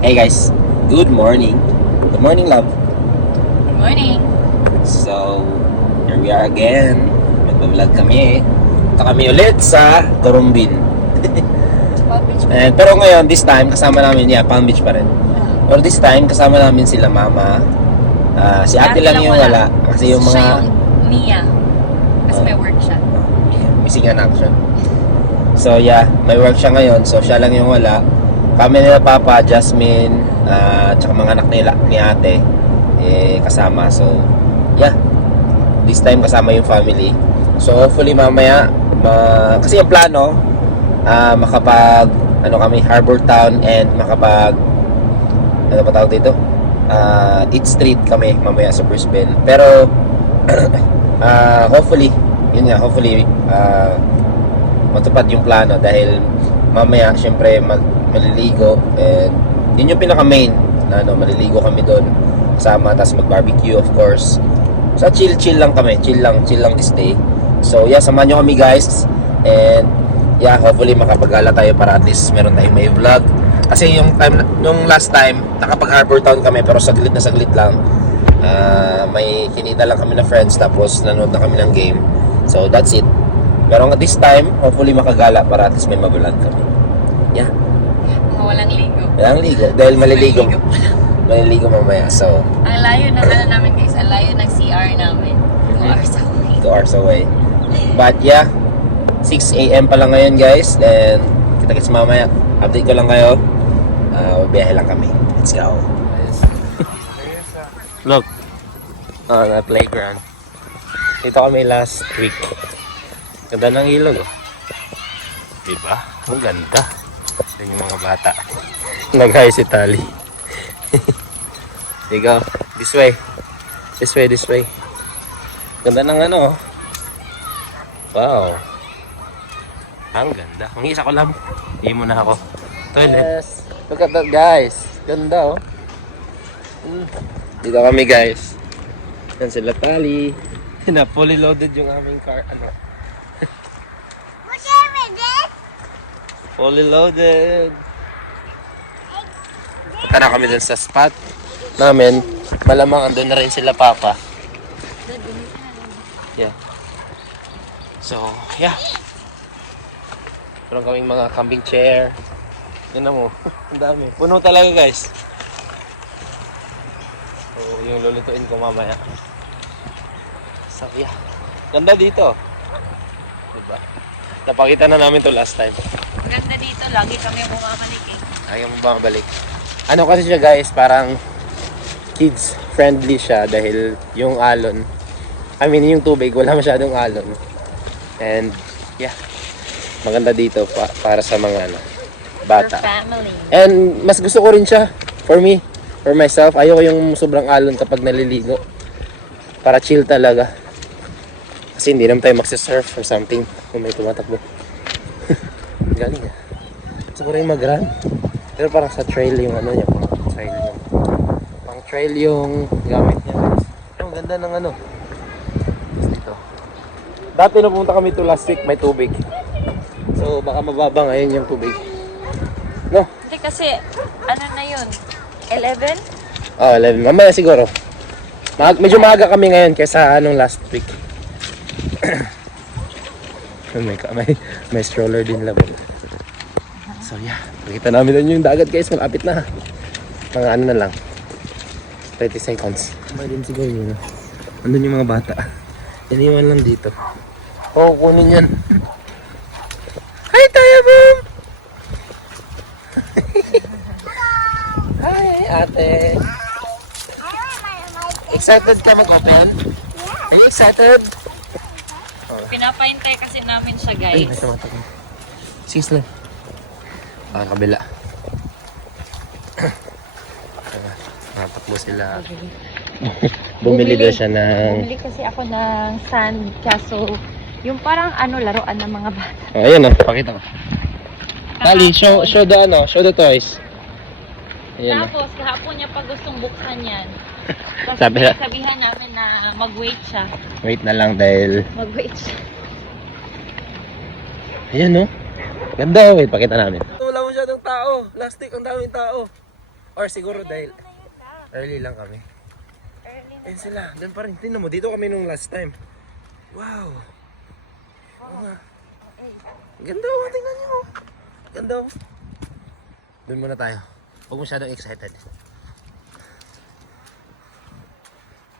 Hey guys, good morning. Good morning, love. Good morning. So, here we are again. Magbablog kami. Ito kami ulit sa Corumbin. Palm Beach. Pero ngayon, this time, kasama namin, Palm Beach pa rin. Pero this time, kasama namin sila mama. Si ate lang yung wala. Kasi yung mga... Siya yung Mia. Kasi may work siya. Missing in action. So may work siya ngayon. So siya lang yung wala. Kami nila Papa, Jasmine, tsaka mga anak nila ni ate kasama. So this time kasama yung family. So hopefully mamaya kasi yung plano makapag kami Harbor Town and makapag ano pa tawag dito? Eat Street kami mamaya sa Brisbane. Pero hopefully matupad yung plano dahil mamaya syempre maliligo and yun yung pinaka main na maliligo kami doon kasama, tapos mag-barbecue of course. So chill lang kami, chill lang this day. So samahan nyo kami guys and hopefully makapagala tayo para at least meron tayong may vlog. Kasi yung last time nakapag Harbor Town kami pero saglit lang. May kinita lang kami na friends tapos nanood na kami ng game. So that's it. Pero this time hopefully makagala para at least may mabulan kami. Walang ligo. Walang ligo dahil maliligo mamaya. So Ang layo ng namin guys. Ang layo ng CR namin. 2 hours away. 2 hours away. But 6 AM pa lang ngayon guys. Then kita-kits mamaya. Update ko lang kayo. Biyahe lang kami. Let's go. Look, na playground. Dito kami last week. Ganda ng ilog. Diba? Ang ganda. Yan yung mga bata. Nag-high si Tali. There you go. This way. This way. Ganda ng Wow. Ang ganda. Ang isa ko lang. Hindi mo na ako. Toilet. Yes. Look at that guys. Ganda Dito kami guys. Yan sila Tali. Na fully loaded yung aming car. Fully loaded. Punta na kami dun sa spot namin. Malamang andun na rin sila Papa. So, meron kaming mga camping chair. Yan na mo. Ang dami. Puno talaga guys. So, yung lulutuin ko mamaya. So, ganda dito. Diba? Napakita na namin to last time. Maganda dito. Lagi kami bumabalik Ayaw mo ba balik? Ano kasi siya guys, parang kids friendly siya dahil yung alon, yung tubig, wala masyadong alon. And maganda dito para sa mga bata. For family. And mas gusto ko rin siya for myself. Ayoko yung sobrang alon kapag naliligo. Para chill talaga. Kasi hindi naman tayo magsisurf or something kung may tumatakbo. Galing gusto ko rin mag-run. Pero parang sa trail yung niya, pang trail yung gamit niya. Ang ganda ng dito. Dati na pumunta kami to last week, may tubig. So baka mababa ngayon yung tubig. No? Hindi kasi, na yun? 11? 11. Mamaya siguro. Medyo maaga kami ngayon kaysa last week. may stroller din labo. So nakita namin doon yung dagat guys, malapit na. Mga na lang. 30 seconds. May din siguro yun. Andun yung mga bata. Iniwan lang dito. Kunin yan. Hi tayo mom! Hi ate! Excited ka mag-open? Are you excited? Pinapahintay kasi namin siya Ay, guys. Sige lang. Kabila. Natakbo sila. Bumili daw siya ng... Bumili kasi ako ng sand. Kaso, yung parang laruan ng mga bata. Ayan pakita ko. Tali, show the toys. Ayan Tapos, kahapon niya pa gustong buksan yan. Tapos sabihan namin na mag-wait siya. Wait na lang dahil... Mag-wait siya. Ayan Ganda wait, pakita namin. Wala masyadong tao. Last week, ang daming tao. Or siguro dahil early lang kami. Ayun sila, doon pa rin. Tingnan mo, dito kami nung last time. Wow. Oo nga. Ganda oh, tingnan nyo. Ganda oh. Doon muna tayo. Huwag masyadong excited.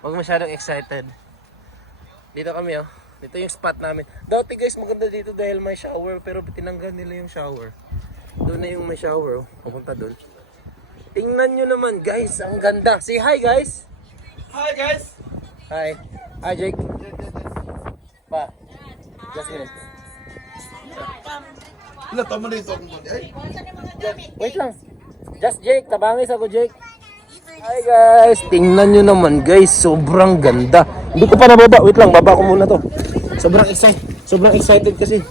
Huwag masyadong excited. Dito kami oh. Dito yung spot namin. Dati guys, maganda dito dahil may shower. Pero tinanggal nila yung shower. Doon na yung may shower oh. Pupunta doon. Tingnan nyo naman guys, ang ganda. Say hi guys. Hi guys! Hi. Hi Jake. Pa. Just a minute. Wala, tama na ito akong ay. Wait lang. Just Jake, tabangis ako Jake. Hi guys, tingnan nyo naman guys, sobrang ganda. Hindi ko pa nababa, wait lang, baba ko muna to. Sobrang excited kasi.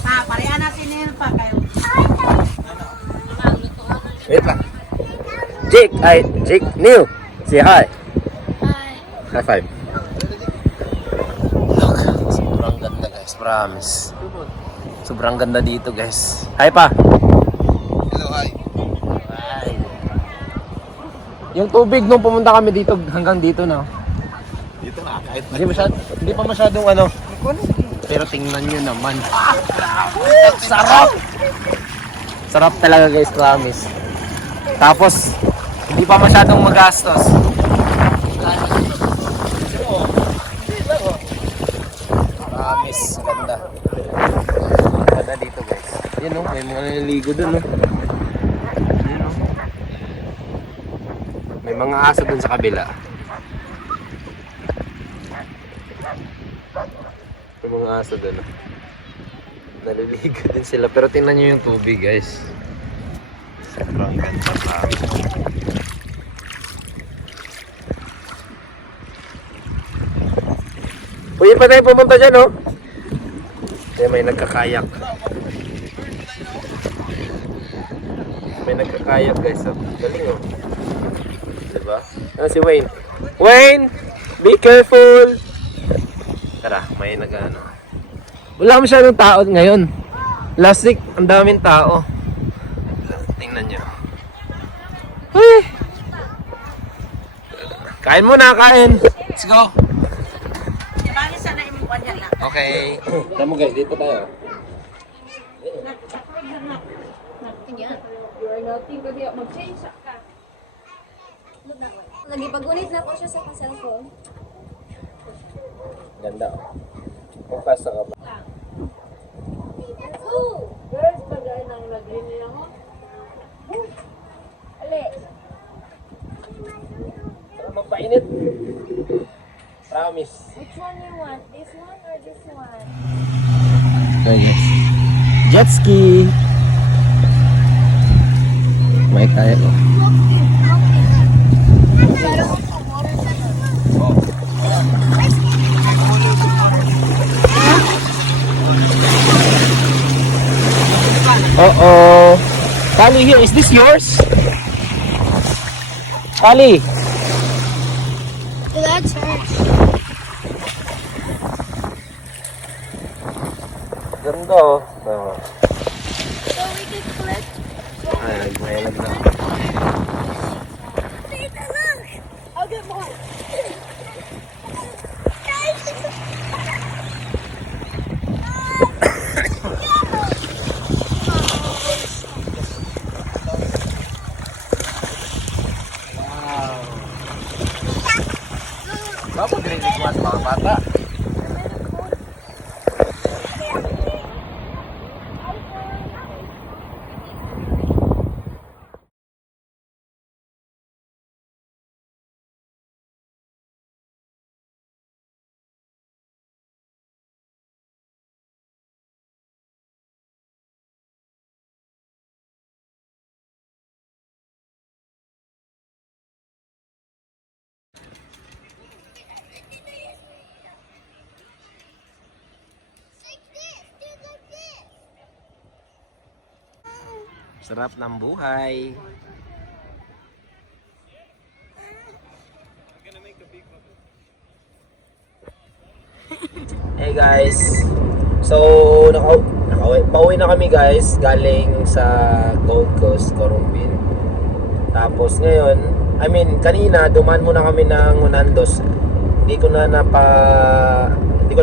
Pa, pareha natin nil pa kayo. Wait lang. Jake, Neil, say hi. Hi. High five. Look, sobrang ganda guys, promise. Sobrang ganda dito guys. Hi pa. Hello, hi. Hi. Yung tubig nung pumunta kami dito hanggang dito na. Dito na kahit Hindi pa masyadong ano. Pero tingnan nyo naman. Sarap! Sarap talaga guys, promise. Tapos, hindi pa masyadong magastos. Promise, ganda. Ganda dito guys. Yun o, may mga naliligo dun o. Yun o. May mga aso dun sa kabila. May mga aso dun o. Naliligo din sila. Pero tingnan nyo yung tubig guys. Sobrang ganda pa. Pwede pa tayo pumunta dyan, oh. Kaya may nagkakayak. May nagkakayak, guys, oh. Galing, oh. Diba? Ah, si Wayne. Wayne! Be careful! Tara, may nag-ano. Wala masyadong tao ngayon. Last week, ang daming tao. Tingnan nyo. Uy! Kain muna, kain! Let's go! Bali sana yung kanya na. Okay. Tama guys, dito tayo. Nagipag-ulit na po siya sa cellphone. Ganda. Kung kasa ka ba? Girls, bagay nang lagay niya mo. Ali. Para magpainit. Promise. Which one you want? This one or this one? Okay guys. Jet ski. May kaya ko. Uh-oh. Kali here, is this yours? Kali. That's hers. Ganda oh. So we can flip. Ay, nagmayalag na. Tita, look! I'll get more. Guys! Bapak grade 1 mga bata. Sarap ng buhay. Hey guys. So, Pauwi na kami guys, galing sa Gold Coast, Corumbin. Tapos ngayon, kanina dumaan muna kami ng Unandos. Hindi ko na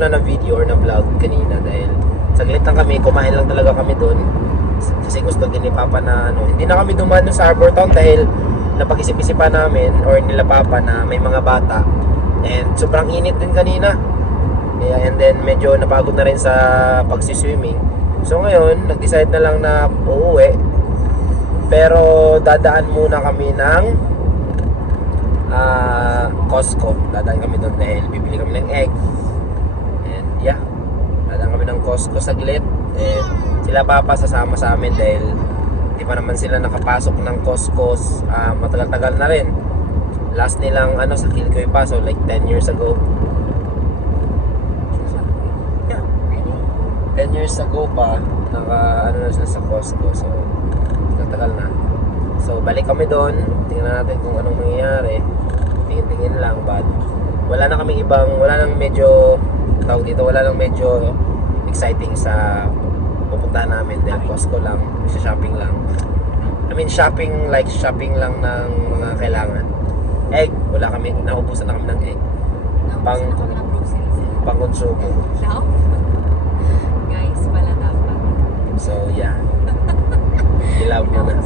na-video or na-vlog kanina dahil saglit lang kami, kumain lang talaga kami doon. Kasi gusto din ni Papa na hindi na kami dumaan sa Harbor Town dahil napag-isip-isipan namin or nila Papa na may mga bata. And sobrang init din kanina. Yeah, and then medyo napagod na rin sa pagsiswimming. So ngayon, nag-decide na lang na uuwi. Pero dadaan muna kami ng Costco. Dadaan kami doon dahil bibili kami ng egg. And yeah, dadaan kami ng Costco saglit. And sila Papa sasama sa amin dahil di pa naman sila nakapasok ng Costco matagal-tagal na rin. Last nilang sa Kilcoy pa, so like 10 years ago. 10 years ago pa, na sila sa Costco. So, tagal na. So, balik kami doon. Tingnan natin kung anong mangyayari. Tingin-tingin lang, but wala nang medyo exciting sa pupuntahan namin dahil Costco lang, shopping lang. Shopping lang ng mga kailangan. Egg, wala kami, naubusan na kami ng egg. Pang konsumo. Guys, pala dapat. So, yeah. Ilaw mo na.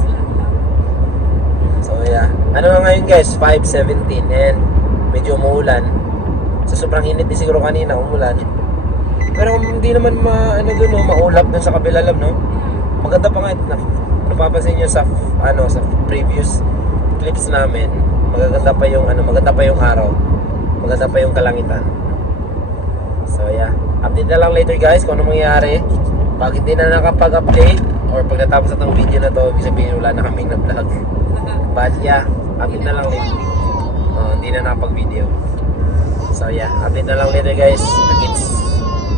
So, yeah. Ano na ngayon guys? 5:17 and medyo umuulan. So, sobrang init din siguro kanina, umulan. Pero hindi naman maulap dun sa kabila lang, no? Maganda pa nga na. Napapansin nyo sa previous clips namin, maganda pa yung araw. Maganda pa yung kalangitan. So, yeah. Update na lang later guys kung ano mangyayari. Pag hindi na nakapag-update or pag natapos na itong video na to, ibig sabihin wala na kaming na-vlog. But yeah, update na lang later. Hindi na nakapag-video. So yeah, update na lang later guys. Again,